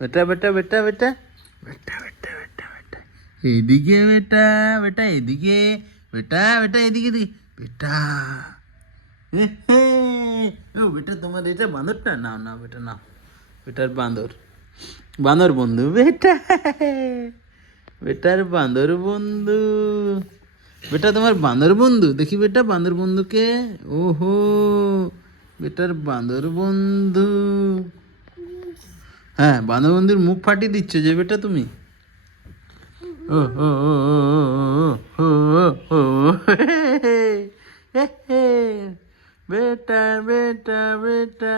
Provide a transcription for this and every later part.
বেটা বেটা বেটা বেটা বেটা বেটা বেটা বেটা এদিকে বেটা বেটা এদিকে বেটা বেটা এদিকে এদিকে বেটা হে হে। ও বেটা তোমার এটা বাঁদরটা নাও নাও বেটা নাও বেটার বাঁদর বাঁদর বন্ধু বেটা বেটার বাঁদর বন্ধু বেটা তোমার বাঁদর বন্ধু দেখি বেটা বাঁদর বন্ধুকে ওহো বেটার বাঁদর বন্ধু হ্যাঁ বাঁদর বন্ধুর মুখ ফাটিয়ে দিচ্ছ যে বেটা তুমি ও ও ও ও ও ও ও বেটা বেটা বেটা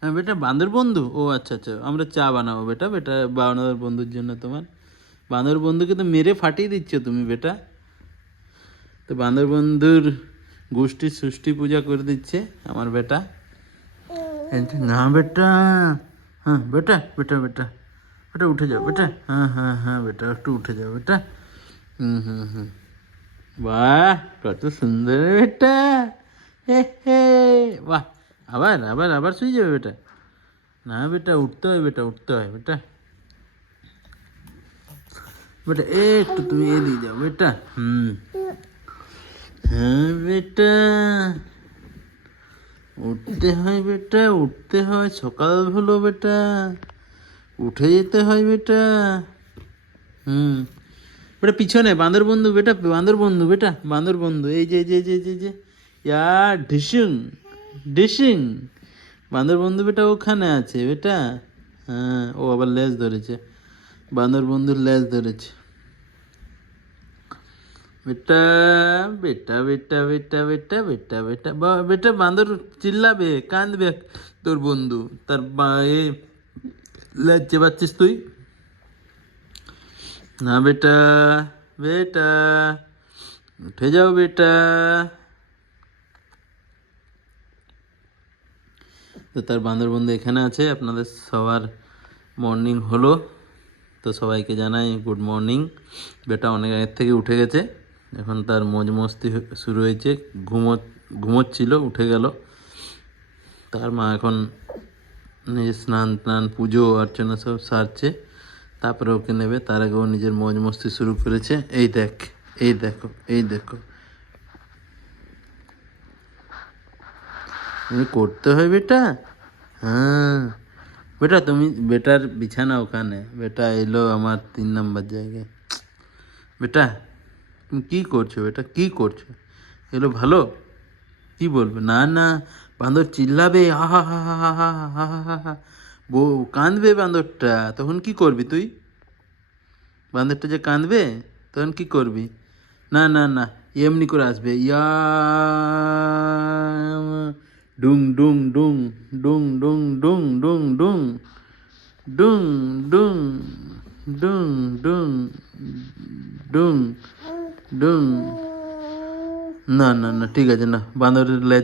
হ্যাঁ বেটা বাঁদর বন্ধু ও আচ্ছা আচ্ছা আমরা চা বানাবো বেটা বেটা বাঁদর বন্ধুর জন্য তোমার বাঁদর বন্ধুকে তো মেরে ফাটিয়ে দিচ্ছ তুমি বেটা তো বাঁদর বন্ধুর গোষ্ঠী ষষ্ঠী পূজা করে দিচ্ছে আমার বেটা না বেটা হ্যাঁ বেটা বেটা বেটা বেটা উঠে যাও বেটা হ্যাঁ হ্যাঁ হ্যাঁ বেটা একটু উঠে যাও বেটা হুম হুম হুম বাহ কত সুন্দর বেটা হে হে বাহ আবার আবার আবার শুয়ে যাবে বেটা না বেটা উঠতে হয় বেটা উঠতে হয় বেটা বেটা একটু তুমি এদিকে যাও বেটা হ্যাঁ বেটা উঠতে হয় বেটা উঠতে হয় সকাল হলো বেটা উঠে যেতে হয় বেটা বেটা পিছনে বাঁদর বন্ধু বেটা বাঁদর বন্ধু বেটা বাঁদর বন্ধু এই যে যে যে যে যে ইয়া ঢিসিং ঢিসিং বাঁদর বন্ধু বেটা ওখানে আছে বেটা হ্যাঁ ও আবার লেজ ধরেছে বাঁদর বন্ধুর লেজ ধরেছে বেটা বেটা বেটা বেটা বেটা বেটা বেটা বেটা বাঁদর চিল্লাবে কাঁদবে তোর বন্ধু তার এ লেজ চেবাচ্ছিস তুই না বেটা বেটা উঠে যাও বেটা তো তার বাঁদর বন্ধু এখানে আছে আপনাদের সবার মর্নিং হলো তো সবাইকে জানাই গুড মর্নিং বেটা অনেক আগের থেকে উঠে গেছে এখন তার মজ মস্তি শুরু হয়েছে ঘুমোচ্ছিল উঠে গেল তার মা এখন নিজের স্নান টান পুজো অর্চনা সব সারছে তারপরে ওকে নেবে তার আগে ও নিজের মজ মস্তি শুরু করেছে এই দেখ এই দেখো এই দেখো করতে হয় বেটা হ্যাঁ বেটা তুমি বেটার বিছানা ওখানে বেটা এলো আমার 3 নম্বর জায়গায় বেটা তুমি কী করছো বেটা কী করছো এলো ভালো কি বলবে না না বাঁদর চিল্লাবে আহা হা হা হা হা হা হা হা হা বউ কাঁদবে বাঁদরটা তখন কি করবি তুই বাঁদরটা যে কাঁদবে তখন কি করবি না না না এমনি করে আসবে ইয়া ডুং ডুং ডুং ডুং ডুং ডুং ডুং ডুং ডুং ডুং ডুং ডুং ডুং ডুং না না না ঠিক আছে না বাঁদরের লেজ